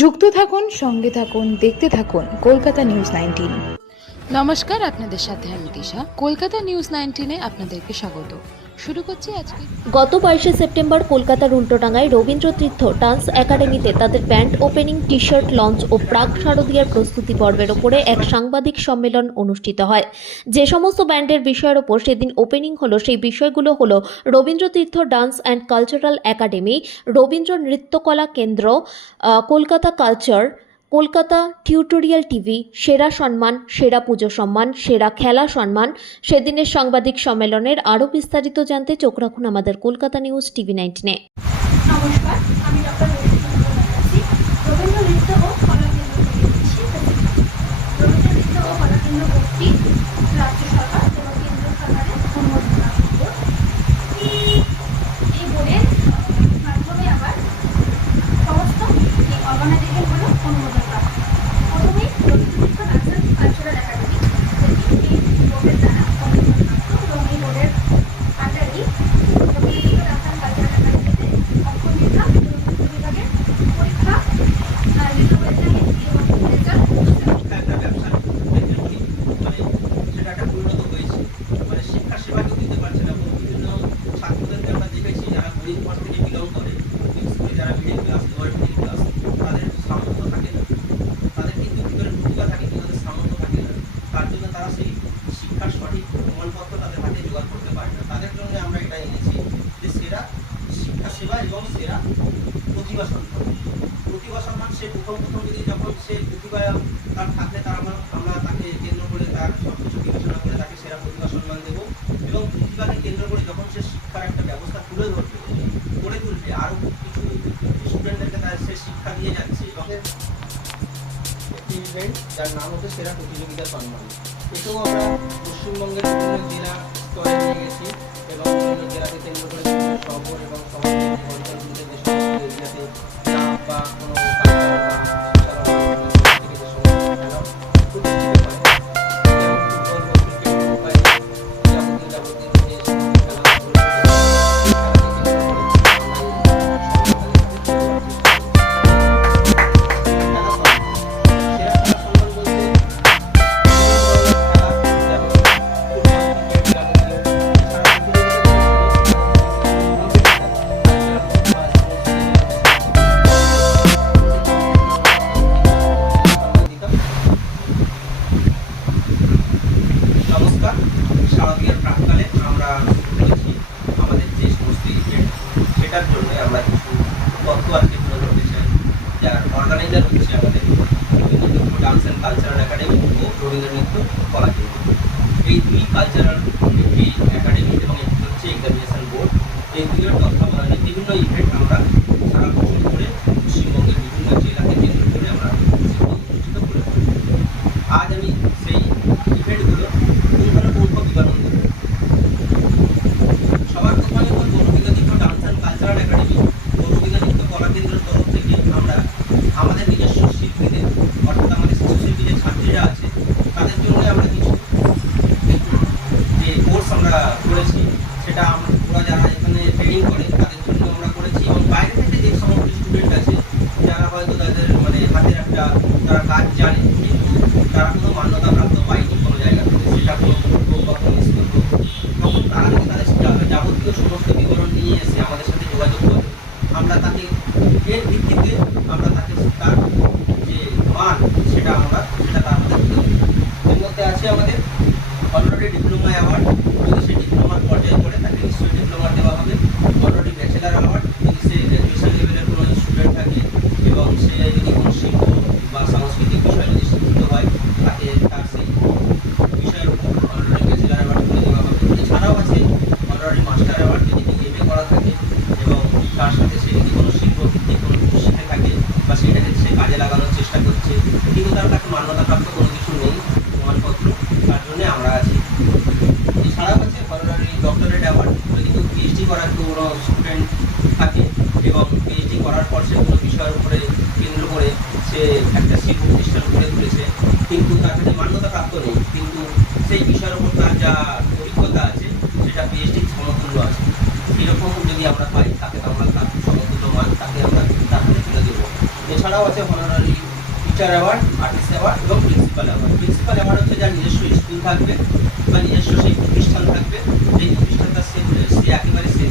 যুক্ত থাকুন, সঙ্গে থাকুন, দেখতে থাকুন কলকাতা নিউজ 19। নমস্কার, আপনাদের সাথে আমি দিশা। কলকাতা নিউজ 19-এ আপনাদেরকে স্বাগত। শুরু করছি আজকে। গত 22শে সেপ্টেম্বর কলকাতার উল্টোডাঙায় রবীন্দ্র তীর্থ ডান্স একাডেমিতে তাদের band opening, T shirt launch ও প্রাক শারদীয়ার প্রস্তুতি পর্বের ওপরে এক সাংবাদিক সম্মেলন অনুষ্ঠিত হয়। যে সমস্ত ব্যান্ডের বিষয়ের ওপর সেদিন ওপেনিং হলো সেই বিষয়গুলো হলো Rabindra Tirtha dance and cultural academy, Rabindra Nrityakala Kendra, Kolkata culture, Kolkata tutorial TV, সেরা সম্মান, সেরা পুজো সম্মান, সেরা খেলা সম্মান। সেদিনের সাংবাদিক সম্মেলনের আরও বিস্তারিত জানতে চোখ রাখুন আমাদের কলকাতা নিউজ টিভি 19-এ। নমস্কার, আমি ডক্টর রবীন্দ্র নৃত্য ও কলা কেন্দ্র থেকে বলছি। রবীন্দ্র নৃত্য ও কলা কেন্দ্র বোর্ডটি রাজ্য সরকার এবং কেন্দ্র সরকারের অনুমোদন বোর্ড। এই বোর্ডের মাধ্যমে আবার সমস্ত এই অর্গানাইজেশনগুলো অনুমোদন প্রাপ্ত। প্রথমেই রবীন্দ্র নৃত্য ডান্স অ্যান্ড কালচারাল একাডেমি, যেটি এই বোর্ডের দ্বারা অনুমোদনপ্রাপ্ত এবং এই বোর্ডের আন্ডারেই রবীন্দ্র নৃত্য ডান্স অ্যান্ড কালচারাল একাডেমিতে অঙ্কনবিদ্যা বিভাগের পরীক্ষা, রিজুয়েশন এবং রেজাল্ট একটা ব্যবসার সেটা একটা পরিণত হয়েছে। শিক্ষা সেবা কেউ দিতে পারছে না। বিভিন্ন ছাত্রদেরকে আমরা দেখেছি যারা গরিব ঘর থেকে বিলং করে, বিশেষ করে যারা middle class, lower middle class, তাদের সামর্থ্য থাকে না। তাদের কিন্তু ভিতরে প্রতিভা থাকে, কিন্তু তাদের সামর্থ্য থাকে না। তার জন্য তারা সেই শিক্ষার সঠিক প্রমাণপত্র তাদের হাতে জোগাড় করতে পারে না। তাদের জন্য আমরা এটা এনেছি যে সেরা শিক্ষা সেবা এবং সেরা প্রতিভা সম্মান। প্রতিভা সম্মান সে প্রথম যদি যখন সে প্রতিভা তার থাকলে আমরা তাকে কেন্দ্র করে তার সব কিছু বিবেচনা করে তাকে সেরা প্রতিভা সম্মান দেবো এবং প্রতিভাকে কেন্দ্র করে যখন সে শিক্ষার একটা ব্যবস্থা তুলে ধরবে, গড়ে তুলবে, আরও কিছু স্টুডেন্টদেরকে তার সে শিক্ষা দিয়ে যাচ্ছে এবং একটি ইভেন্ট যার নাম হচ্ছে সেরা প্রতিযোগিতা সম্মান। এটাও আমরা পশ্চিমবঙ্গের বিভিন্ন জেলা স্তরে নিয়ে গেছি এবং বিভিন্ন জেলাকে কেন্দ্র করে বিভিন্ন শহর এবং শহরের অঞ্চলগুলিতে যে সমস্ত এরিয়াতে ক্লাব বা কোনো কালচারাল বা সোশ্যাল থেকে যে সমস্ত খেলা প্রতিষ্ঠিত হয়, যেমন ফুটবল বা ক্রিকেট, মোবাইল যাবতীয় যে খেলাধুলো নমস্কার। শারদীয়ার প্রাক্কালে আমরা করেছি আমাদের যে সমস্ত ইভেন্ট, সেটার জন্য আমরা কিছু তথ্য আজকে তুলে ধরতে চাই। যার অর্গানাইজার হচ্ছে আমাদের রবীন্দ্র নৃত্য ডান্স অ্যান্ড কালচারাল একাডেমি ও রবীন্দ্র নৃত্য কলা কেন্দ্র। এই দুই কালচারাল একটি একাডেমি এবং একটি হচ্ছে এক্সামিনেশন বোর্ড। এই দুইয়ের তত্ত্বাবধানে বিভিন্ন ইভেন্ট আমরা সারা বছর ধরে পশ্চিমবঙ্গের বিভিন্ন জেলাকে কেন্দ্র করে আমরা অনুষ্ঠিত করে থাকি। আজ আমি সেই ইভেন্টগুলো পুঙ্খানুপুঙ্খ বিবরণ দেব। সবার প্রথমে বলবো রবীন্দ্র নৃত্য ডান্স অ্যান্ড কালচারাল একাডেমি ও রবীন্দ্র নৃত্য কলা কেন্দ্রের তরফ থেকে আমরা আমাদের নিজস্ব শিল্পীদের, অর্থাৎ আমাদের শিল্পী যে ছাত্রীরা আছে তাদের জন্য আমরা কিছু যে কোর্স আমরা করেছি, সেটা ওরা যারা এখানে ট্রেনিং করে তাদের জন্য আমরা করেছি এবং বাইরে থেকে যে সমস্ত স্টুডেন্ট আছে যারা হয়তো তাদের হাতের একটা তারা কাজ জানে কিন্তু তারা কোনো মান্যতা প্রাপ্ত পায়নি কোনো জায়গা থেকে, সেটা কোনো বোর্ড বা কোনো স্কুল হোক, তখন তারা যদি তাদের যাবতীয় সমস্ত বিবরণ নিয়ে এসে আমাদের সাথে যোগাযোগ করে আমরা তাকে এর ভিত্তিতে আমরা তাকে তার যে মান সেটা তার হাতে তুলে দেব। এর মধ্যে আছে আমাদের অলরেডি ডিপ্লোমা অ্যাওয়ার্ড, যদি সে ডিপ্লোমার পর্যায়ে পড়ে তাকে নিশ্চয়ই ডিপ্লোমা দেওয়া হবে। অলরেডি ব্যাচেলার অ্যাওয়ার্ড, যদি সে গ্র্যাজুয়েশন লেভেলের কোনো স্টুডেন্ট থাকে এবং সে যদি কোনো শিল্প বা সাংস্কৃতিক বিষয়ে যদি শিক্ষিত হয় তাকে তার সেই বিষয়ের উপর অলরেডি ব্যাচেলার অ্যাওয়ার্ড করে দেওয়া হবে। এছাড়াও আছে অলরেডি মাস্টার অ্যাওয়ার্ড, যদি MA করা থাকে এবং তার সাথে সে যদি কোনো শিল্পভিত্তিক কোনো কিছু শিখে থাকে বা সেটাকে সে কাজে লাগানোর চেষ্টা করছে কিন্তু তার কাছে মান্যতাপ্রাপ্ত কোনো কিছু নেই প্রমাণপত্র, তার জন্যে আমরা আছি। এছাড়াও আছে অনারারি ডক্টরেট অ্যাওয়ার্ড, যদি কেউ PhD করার কোনো স্টুডেন্ট থাকে এবং PhD করার পর সে কোনো বিষয়ের উপরে কেন্দ্র করে সে একটা শিল্প প্রতিষ্ঠান গড়ে তুলেছে কিন্তু তার কাছে মান্যতাপ্রাপ্ত নেই, কিন্তু সেই বিষয়ের উপর তার যা অভিজ্ঞতা আছে সেটা PhD সমতুল্য আছে, এরকম যদি আমরা পাই তাকে আমরা তার সমতুল্য মান তাকে আমরা তার হাতে তুলে দেবো। এছাড়াও আছে হনারারি টিচার অ্যাওয়ার্ড, আর্টিস্ট অ্যাওয়ার্ড এবং প্রিন্সিপাল অ্যাওয়ার্ড। প্রিন্সিপাল অ্যাওয়ার্ড হচ্ছে যার নিজস্ব স্কুল থাকবে বা নিজস্ব সেই প্রতিষ্ঠান থাকবে, সেই প্রতিষ্ঠানটা সে একেবারে সে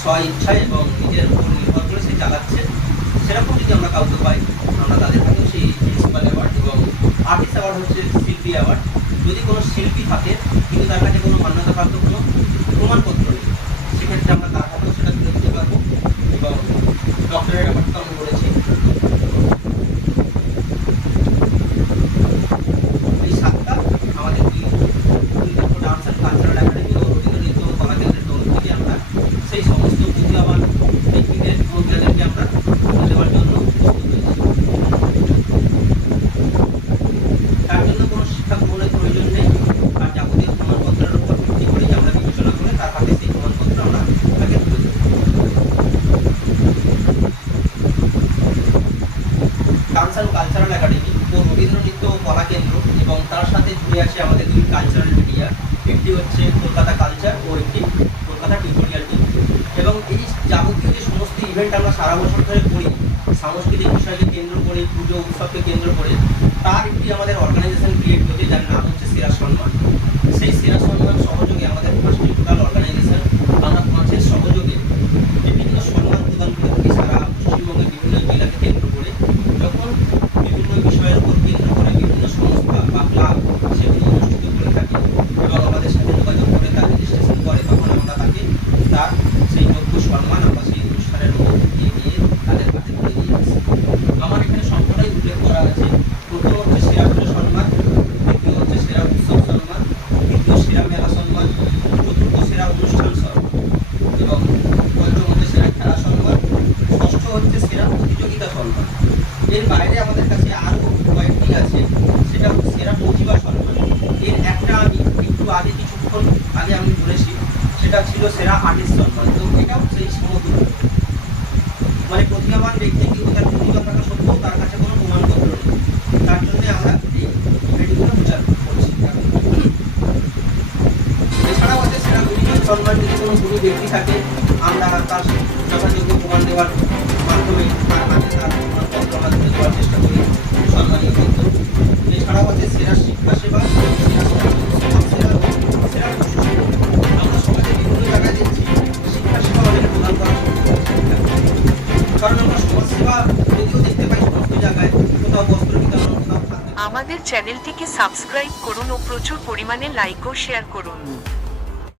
স্ব ইচ্ছায় এবং নিজের উপর নির্ভর করে সে চালাচ্ছে, সেরকম যদি আমরা কাউকে পাই আমরা তাদের হাতেও সেই প্রিন্সিপাল অ্যাওয়ার্ড। এবং আর্টিস্ট অ্যাওয়ার্ড হচ্ছে শিল্পী অ্যাওয়ার্ড। যদি কোনো শিল্পী থাকে কিন্তু তার কাছে কোনো মান্যতাপ্রাপ্ত কোনো প্রমাণপত্র নেই, সেক্ষেত্রে আমরা তার হাতেও সেটা তুলে দিতে পারবো। এবং ডক্টরের ব্যাপারটা আমরা করেছি। এই সাতটা আমাদের ডান্স অ্যান্ড কালচারাল একাডেমি ও রবীন্দ্র নৃত্য ও কলা কেন্দ্রের তরফ থেকে আমরা সেই সমস্ত প্রতিভাবান ব্যক্তিদের মহিলাদেরকে আমরা দেওয়ার জন্য প্রস্তুত হয়েছি। তার জন্য কোনো শিক্ষা গ্রহণের প্রয়োজন নেই, আর যাবতীয় প্রমাণপত্রের উপর ভিত্তি করেই আমরা বিবেচনা করে তার হাতে সেই প্রমাণপত্র আমরা তাকে তুলে দেব। ডান্স অ্যান্ড কালচারাল একাডেমি ও রবীন্দ্র নৃত্য ও কলা কেন্দ্র এবং তার সাথে জুড়ে আছে আমাদের দুই কালচারাল মিডিয়া, একটি হচ্ছে কলকাতা কালচার ও একটি কলকাতা টিউটোরিয়াল টিম। এবং এই যাবতীয় যে সমস্ত ইভেন্ট আমরা সারা বছর ধরে করি সাংস্কৃতিক বিষয়কে কেন্দ্র করে, পুজো উৎসবকে কেন্দ্র করে, তার একটি আমাদের অর্গানাইজেশন ক্রিয়েট হয়েছে যার নাম হচ্ছে সেরা সম্মান। সেই সেরা সম্মান সহযোগে আমাদের 5টি টোটাল অর্গানাইজেশন আমরা 5-এর সহযোগে বিভিন্ন সম্মান প্রদান করে থাকি সারা পশ্চিমবঙ্গের বিভিন্ন জেলাকে কেন্দ্র করে। যখন বিভিন্ন বিষয়ের উপর কেন্দ্র করে বিভিন্ন সংস্থা বা ক্লাব সেগুলো অনুষ্ঠিত করে থাকি এবং আমাদের সাথে যোগাযোগ করে তার রেজিস্ট্রেশন করে, তখন আমরা তাকে তার সেই যোগ্য সম্মান আমরা সেই অনুষ্ঠানের মধ্যে দিয়ে নিয়ে তাদের হাতে তুলে দিয়ে আসি। আমার এখানে সবকটাই উল্লেখ করা আছে। প্রথম হচ্ছে সেরা পুজো সম্মান, দ্বিতীয় হচ্ছে সেরা উৎসব সম্মান, তৃতীয় সেরা মেলা সম্মান, চতুর্থ সেরা অনুষ্ঠান সম্মান এবং পঞ্চম হচ্ছে সেরা খেলা সম্মান, ষষ্ঠ হচ্ছে সেরা প্রতিযোগিতা সম্মান। এর বাইরে আমাদের কাছে আরও কয়েকটি আছে, সেটা হচ্ছে সেরা প্রতিভা সম্মান। এর একটা আমি একটু আগে কিছুক্ষণ আগে আমি বলেছি, সেটা ছিল সেরা আর্টিস্ট সম্মান। তো এটাও সেই সমতুল্য, মানে প্রতিভাবান ব্যক্তি কিন্তু তার প্রতিভা থাকা সত্ত্বেও তার কাছে কোনো প্রমাণপত্র নেই, তার জন্য আমরা এই ইভেন্টগুলো বিচার করছি। এছাড়াও আছে সেরা গুরুজন সম্মান। যদি কোনো গুরু ব্যক্তি থাকে আমরা তার যথাযোগ্য প্রমাণ দেওয়ার মাধ্যমে তার হাতে তার প্রমাণপত্র আমরা তুলে দেওয়ার চেষ্টা করি, সম্মানীয় কিন্তু। এছাড়াও আছে সেরা শিক্ষা সেবা, সেরা সমাজ সেরা, সেরা আমরা সমাজে বিভিন্ন জায়গায় দেখছি শিক্ষা সেবা অনেক প্রদান করা সম্ভব, কারণ আমরা সমাজসেবা যদিও দেখতে পাই সমস্ত জায়গায়, কোথাও বস্ত্র বিতরণ, কোথাও খাদ্য। আমাদের চ্যানেলটিকে সাবস্ক্রাইব করুন ও প্রচুর পরিমাণে লাইক ও শেয়ার করুন।